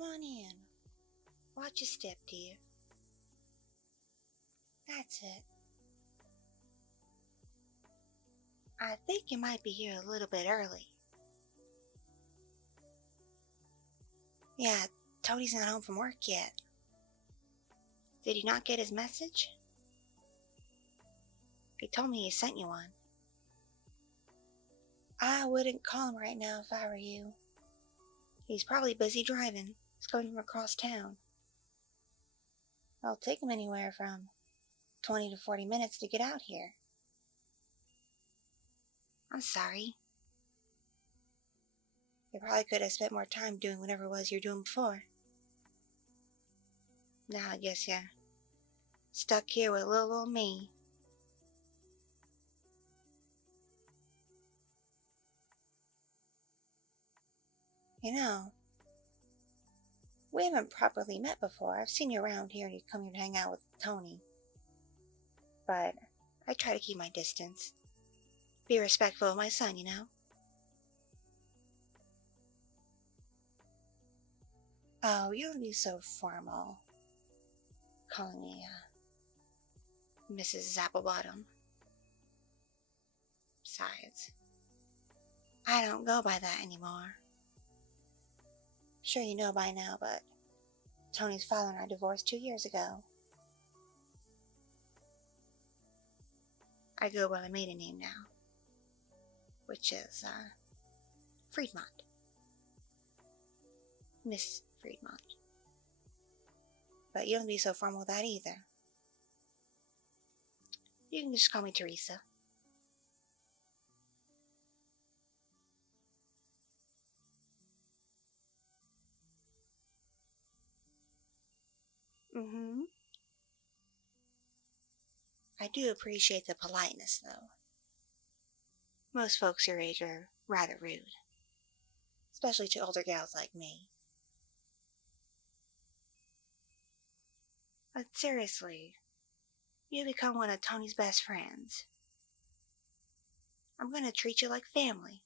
Come on in. Watch your step, dear. That's it. I think you might be here a little bit early. Yeah, Tony's not home from work yet. Did you not get his message? He told me he sent you one. I wouldn't call him right now if I were you. He's probably busy driving. He's going from across town. It'll take him anywhere from 20 to 40 minutes to get out here. I'm sorry. You probably could have spent more time doing whatever it was you were doing before. Now I guess you're stuck here with little old me. You know, we haven't properly met before. I've seen you around here and you come here to hang out with Tony. But I try to keep my distance. Be respectful of my son, you know? Oh, you don't be so formal. Calling me, Mrs. Applebottom. Besides, I don't go by that anymore. Sure you know by now, but Tony's father and I divorced 2 years ago. I go by my maiden name now, which is, Friedmont. Miss Friedmont. But you don't be so formal with that either. You can just call me Teresa. Mm-hmm. I do appreciate the politeness, though. Most folks your age are rather rude. Especially to older gals like me. But seriously, you become one of Tony's best friends. I'm gonna treat you like family.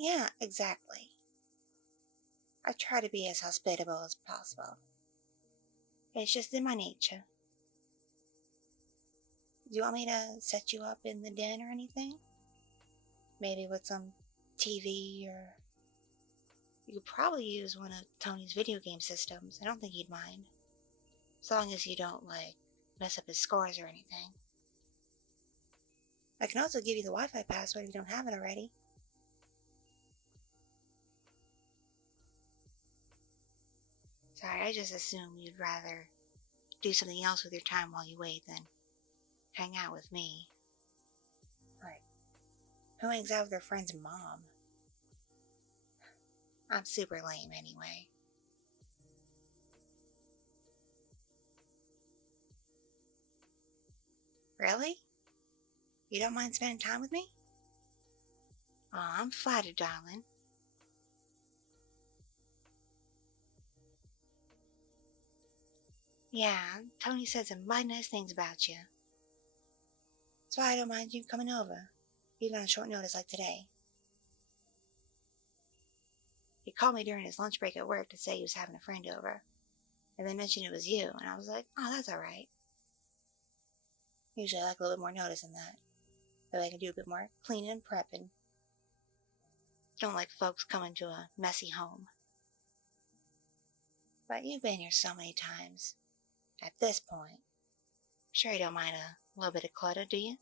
Yeah, exactly. I try to be as hospitable as possible. It's just in my nature. Do you want me to set you up in the den or anything? Maybe with some TV or... You could probably use one of Tony's video game systems. I don't think he'd mind. As long as you don't, mess up his scores or anything. I can also give you the Wi-Fi password if you don't have it already. Sorry, I just assumed you'd rather do something else with your time while you wait than hang out with me. Right. Who hangs out with their friend's mom? I'm super lame anyway. Really? You don't mind spending time with me? Oh, I'm flattered, darling. Yeah, Tony said some mighty nice things about you. That's why I don't mind you coming over, even on short notice like today. He called me during his lunch break at work to say he was having a friend over, and then mentioned it was you, and I was like, oh, that's alright. Usually I like a little bit more notice than that. That way I can do a bit more cleaning and prepping. Don't like folks coming to a messy home. But you've been here so many times. At this point, I'm sure you don't mind a little bit of clutter, do you?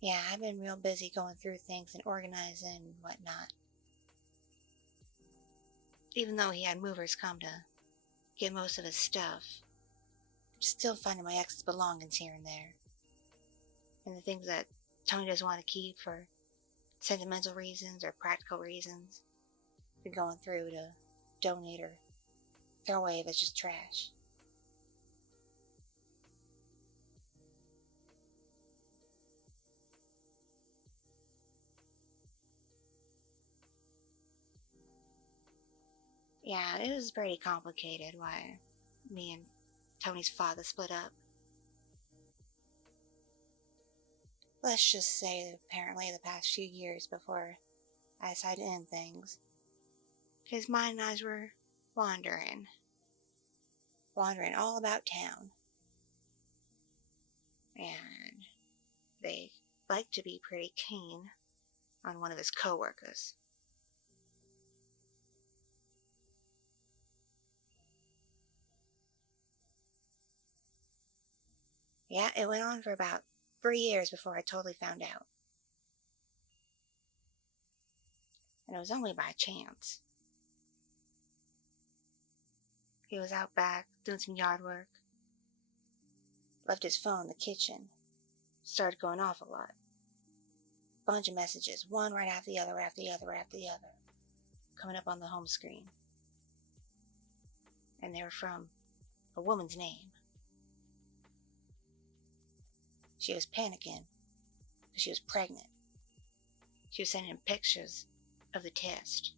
Yeah, I've been real busy going through things and organizing and whatnot. Even though he had movers come to get most of his stuff, I'm still finding my ex's belongings here and there. And the things that Tony doesn't want to keep for sentimental reasons or practical reasons, been going through to donate or throw away if it's just trash. Yeah, it was pretty complicated why me and Tony's father split up. Let's just say apparently the past few years before I decided to end things, his mind and eyes were wandering all about town. And they liked to be pretty keen on one of his co-workers. Yeah, it went on for about 3 years before I totally found out. And it was only by chance. He was out back doing some yard work. Left his phone in the kitchen. Started going off a lot. Bunch of messages, one right after the other, right after the other, right after the other, coming up on the home screen. And they were from a woman's name. She was panicking because she was pregnant. She was sending him pictures of the test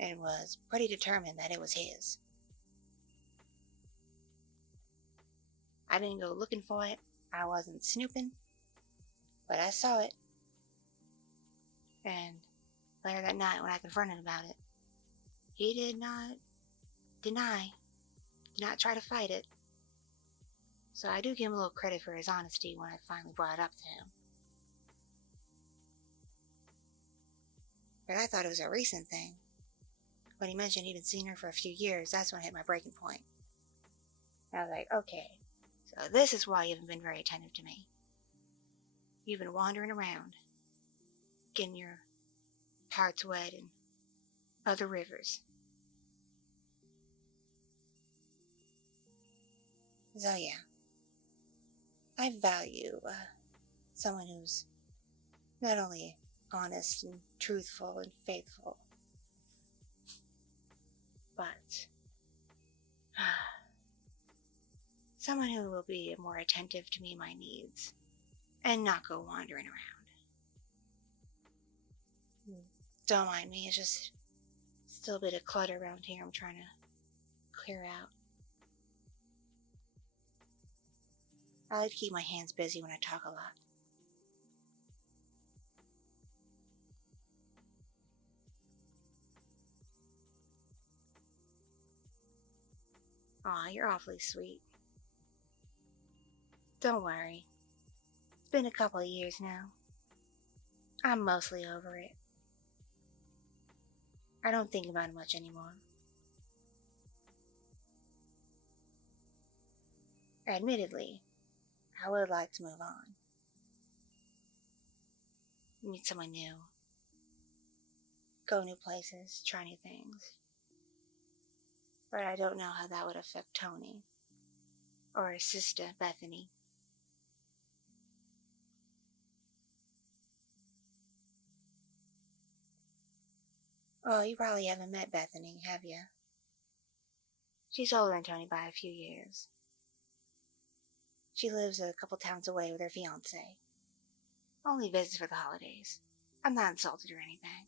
and was pretty determined that it was his. I didn't go looking for it. I wasn't snooping, but I saw it. And later that night when I confronted him about it, he did not deny, did not try to fight it. So I do give him a little credit for his honesty when I finally brought it up to him. But I thought it was a recent thing. When he mentioned he'd been seeing her for a few years, that's when I hit my breaking point. And I was like, okay, so this is why you haven't been very attentive to me. You've been wandering around, getting your hearts wet in other rivers. So yeah, I value someone who's not only honest and truthful and faithful, but someone who will be more attentive to me and my needs and not go wandering around. Don't mind me, it's just still a bit of clutter around here I'm trying to clear out. I like to keep my hands busy when I talk a lot. Aw, you're awfully sweet. Don't worry. It's been a couple of years now. I'm mostly over it. I don't think about it much anymore. Admittedly, I would like to move on. Meet someone new. Go new places, try new things. But I don't know how that would affect Tony. Or his sister, Bethany. Oh, you probably haven't met Bethany, have you? She's older than Tony by a few years. She lives a couple towns away with her fiancé. Only visits for the holidays. I'm not insulted or anything.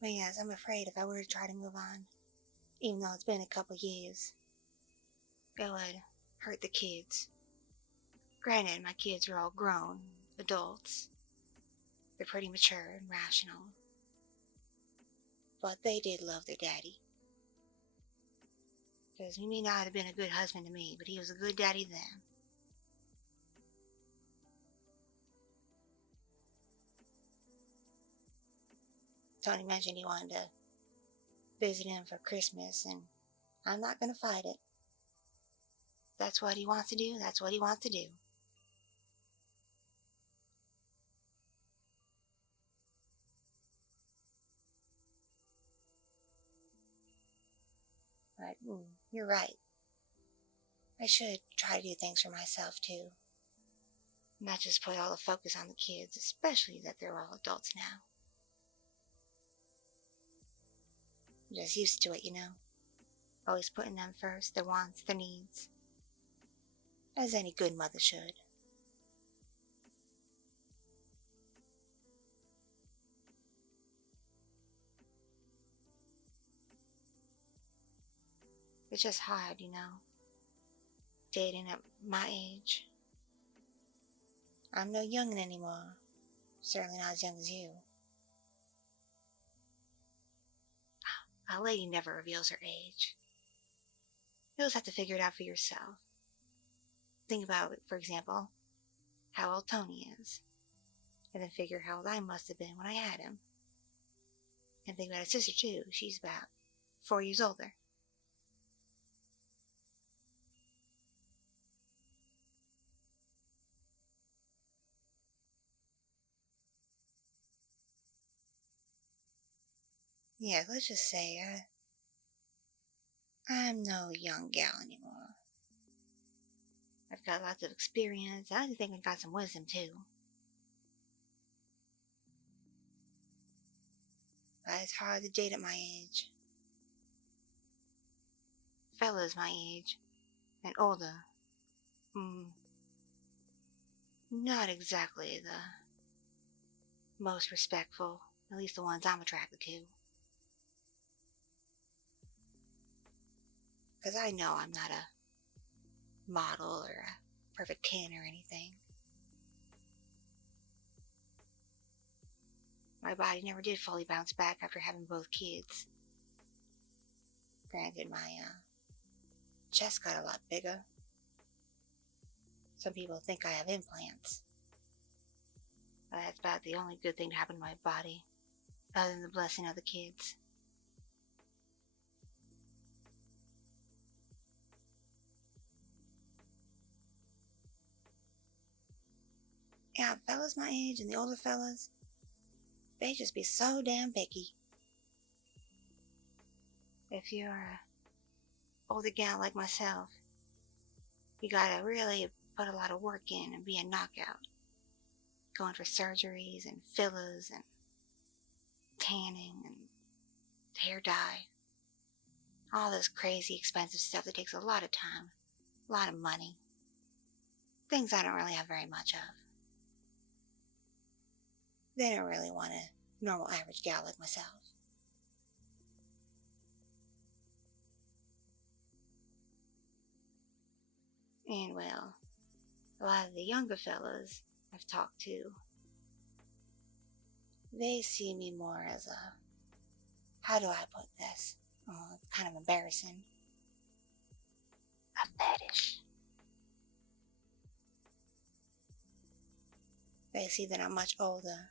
But yes, I'm afraid if I were to try to move on, even though it's been a couple years, it would hurt the kids. Granted, my kids are all grown, adults. They're pretty mature and rational. But they did love their daddy. Because he may not have been a good husband to me, but he was a good daddy to them. Tony mentioned he wanted to visit him for Christmas, and I'm not going to fight it. That's what he wants to do, that's what he wants to do. But you're right. I should try to do things for myself, too. Not just put all the focus on the kids, especially that they're all adults now. I'm just used to it, you know. always putting them first, their wants, their needs, as any good mother should. It's just hard, dating at my age. I'm no youngin' anymore, certainly not as young as you. A lady never reveals her age. You'll just have to figure it out for yourself. Think about it, for example, how old Tony is, and then figure how old I must have been when I had him. And think about his sister too. She's about 4 years older. Yeah, let's just say I'm no young gal anymore. I've got lots of experience. I think I've got some wisdom too. But it's hard to date at my age. Fellas my age and older, not exactly the most respectful, at least the ones I'm attracted to. Because I know I'm not a model or a perfect 10 or anything. My body never did fully bounce back after having both kids. Granted, my chest got a lot bigger. Some people think I have implants. But that's about the only good thing to happen to my body, other than the blessing of the kids. Yeah, fellas my age and the older fellas, they just be so damn picky. If you're a older gal like myself, you gotta really put a lot of work in and be a knockout. Going for surgeries and fillers and tanning and hair dye. All this crazy expensive stuff that takes a lot of time, a lot of money. Things I don't really have very much of. They don't really want a normal average gal like myself. And well, a lot of the younger fellas I've talked to, they see me more as how do I put this? Oh, it's kind of embarrassing. A fetish. They see that I'm much older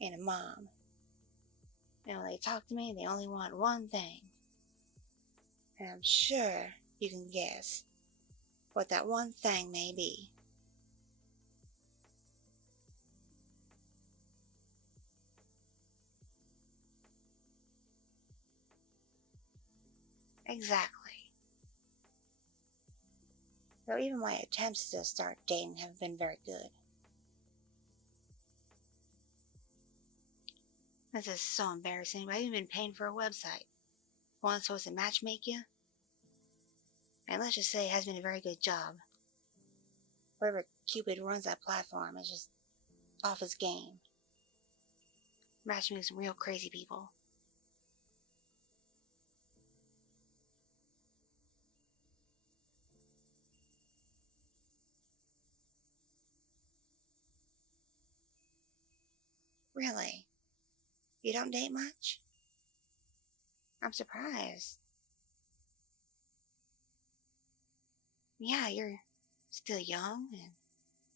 and a mom. And when they talk to me, they only want one thing. And I'm sure you can guess what that one thing may be. Exactly. Though even my attempts to start dating haven't been very good. This is so embarrassing, but I've even been paying for a website. One supposed to matchmake you. And let's just say it hasn't been a very good job. Whoever Cupid runs that platform is just off his game. Matchmaking some real crazy people. Really? You don't date much? I'm surprised. Yeah, you're still young and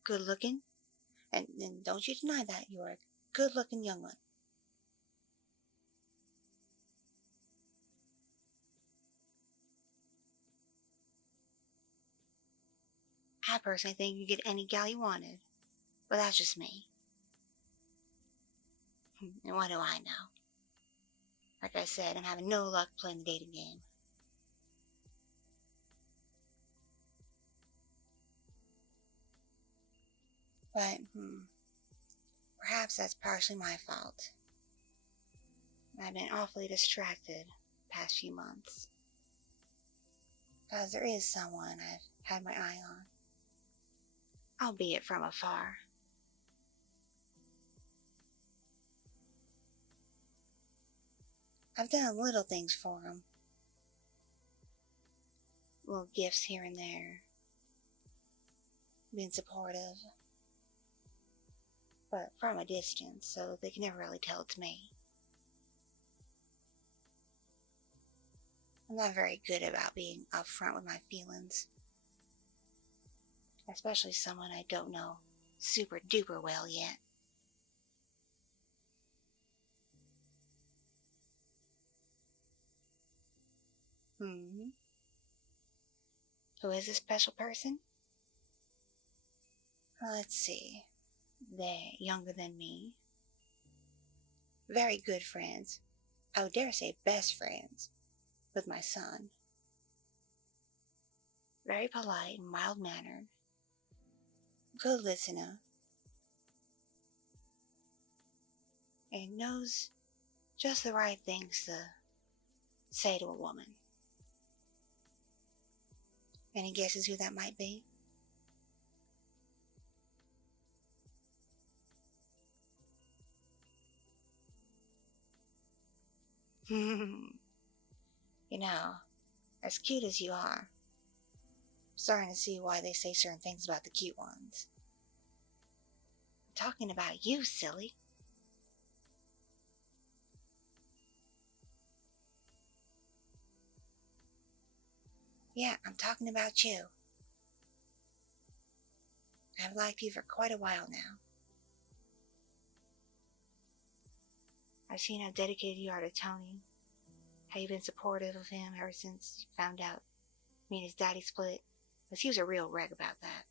good looking. And don't you deny that. You're a good looking young one. I personally think you could get any gal you wanted. But that's just me. And what do I know? Like I said, I'm having no luck playing the dating game. But, perhaps that's partially my fault. I've been awfully distracted the past few months. 'cause there is someone I've had my eye on, albeit from afar. I've done little things for him, little gifts here and there, been supportive, but from a distance, so they can never really tell it's me. I'm not very good about being upfront with my feelings, especially someone I don't know super duper well yet. Who is this special person? Let's see. They're younger than me. Very good friends. I would dare say best friends with my son. Very polite and mild-mannered. Good listener. And knows just the right things to say to a woman. Any guesses who that might be? You know, as cute as you are, I'm starting to see why they say certain things about the cute ones. I'm talking about you, silly. Yeah, I'm talking about you. I've liked you for quite a while now. I've seen how dedicated you are to Tony, how you've been supportive of him ever since you found out me and his daddy split, because he was a real wreck about that.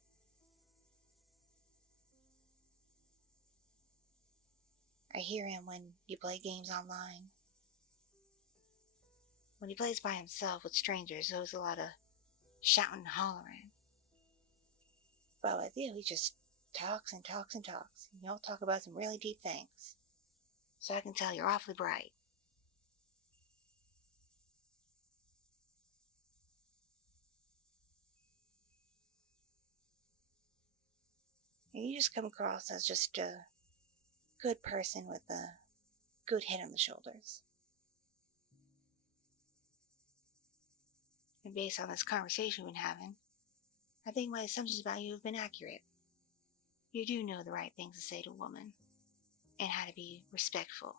I hear him when you play games online. When he plays by himself with strangers, there's a lot of shouting and hollering. But with you, he just talks and talks and talks. And y'all talk about some really deep things. So I can tell you're awfully bright. And you just come across as just a good person with a good head on the shoulders. And based on this conversation we've been having, I think my assumptions about you have been accurate. You do know the right things to say to a woman, and how to be respectful.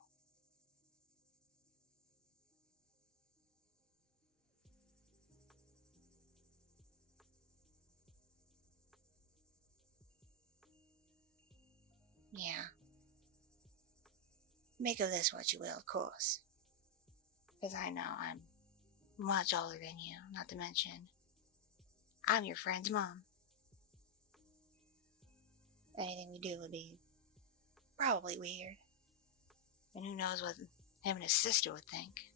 Yeah. Make of this what you will, of course. Because I know I'm much older than you, not to mention, I'm your friend's mom. Anything we do would be probably weird. And who knows what him and his sister would think.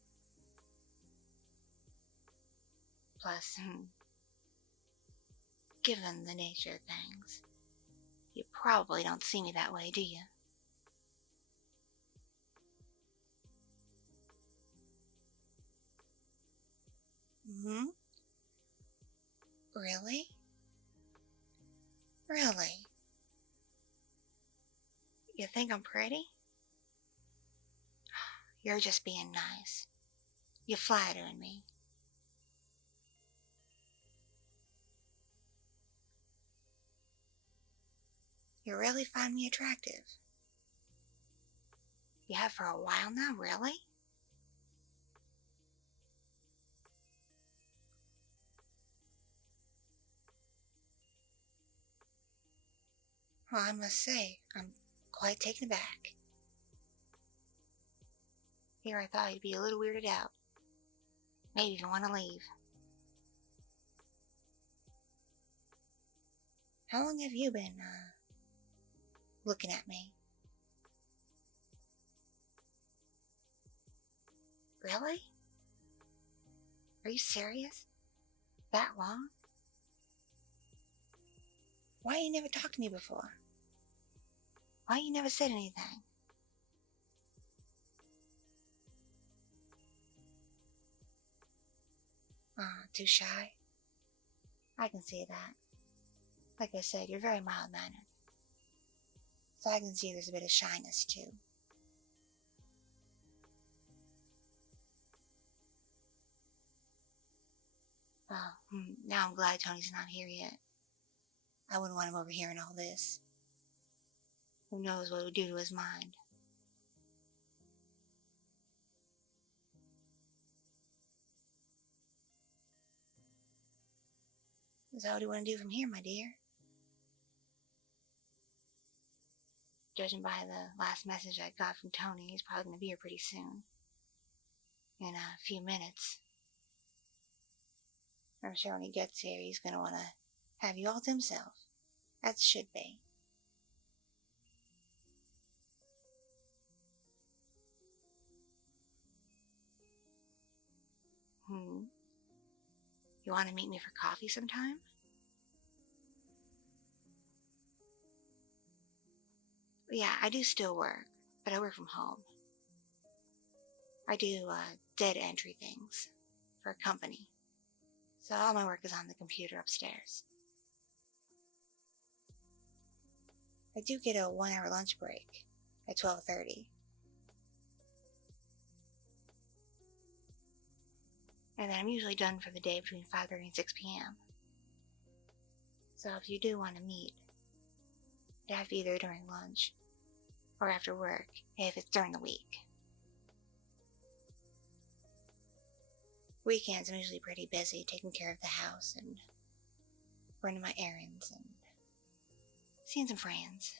Plus, given the nature of things, you probably don't see me that way, do you? Really? Really? You think I'm pretty? You're just being nice. You're flattering me. You really find me attractive? You have for a while now, really? Well, I must say, I'm quite taken aback. Here I thought you'd be a little weirded out. Maybe even want to leave. How long have you been, looking at me? Really? Are you serious? That long? Why you never talked to me before? Why you never said anything? Too shy? I can see that. Like I said, you're very mild-mannered. So I can see there's a bit of shyness, too. Oh, now I'm glad Tony's not here yet. I wouldn't want him overhearing all this. Who knows what it would do to his mind. So what do you want to do from here, my dear? Judging by the last message I got from Tony, he's probably going to be here pretty soon. In a few minutes. I'm sure when he gets here, he's going to want to have you all to himself. As should be. You want to meet me for coffee sometime? Yeah, I do still work, but I work from home. I do dead entry things for a company. So all my work is on the computer upstairs. I do get a 1-hour lunch break at 12:30. And then I'm usually done for the day between 5:30 and 6 p.m. So if you do want to meet, it'd have to be either during lunch or after work if it's during the week. Weekends I'm usually pretty busy taking care of the house and running my errands and seeing some friends.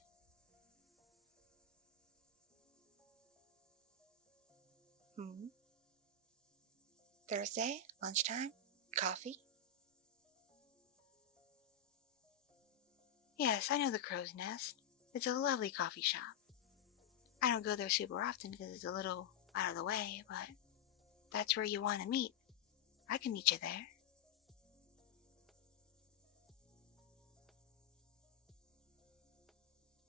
Thursday, lunchtime, coffee? Yes, I know the Crow's Nest. It's a lovely coffee shop. I don't go there super often because it's a little out of the way, but that's where you want to meet. I can meet you there.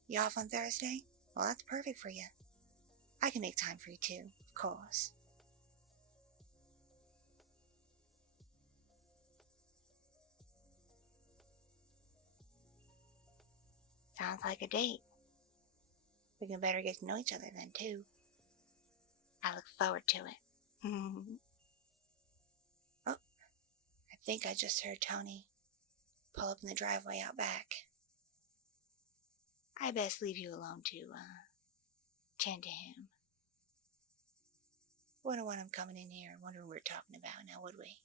You off on Thursday? Well, that's perfect for you. I can make time for you too, of course. Sounds like a date. We can better get to know each other then, too. I look forward to it. Oh, I think I just heard Tony pull up in the driveway out back. I best leave you alone to, tend to him. Wouldn't want him coming in here and wondering what we're talking about now, would we?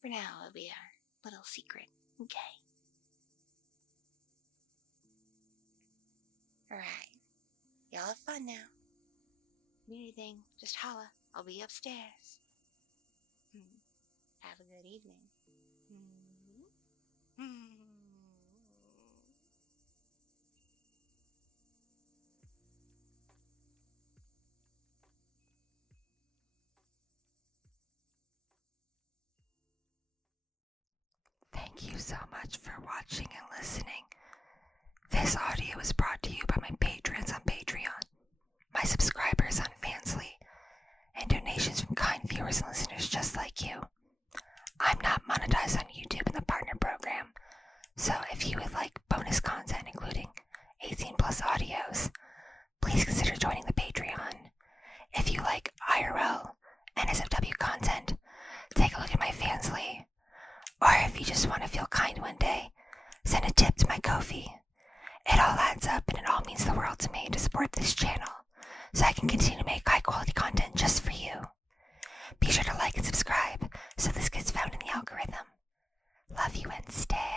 For now, it'll be our little secret, okay? Alright. Y'all have fun now. Need anything, just holla. I'll be upstairs. Have a good evening. Thank you so much for watching and listening. This audio is brought to you by my patrons on Patreon, my subscribers on Fansly, and donations from kind viewers and listeners just like you. I'm not monetized on YouTube in the partner program, so if you would like bonus content including 18+ audios, please consider joining the Patreon. If you like IRL and NSFW content, take a look at my Fansly. Or if you just want to feel kind one day, send a tip to my Ko-fi. It all adds up and it all means the world to me to support this channel, so I can continue to make high quality content just for you. Be sure to like and subscribe so this gets found in the algorithm. Love you and stay.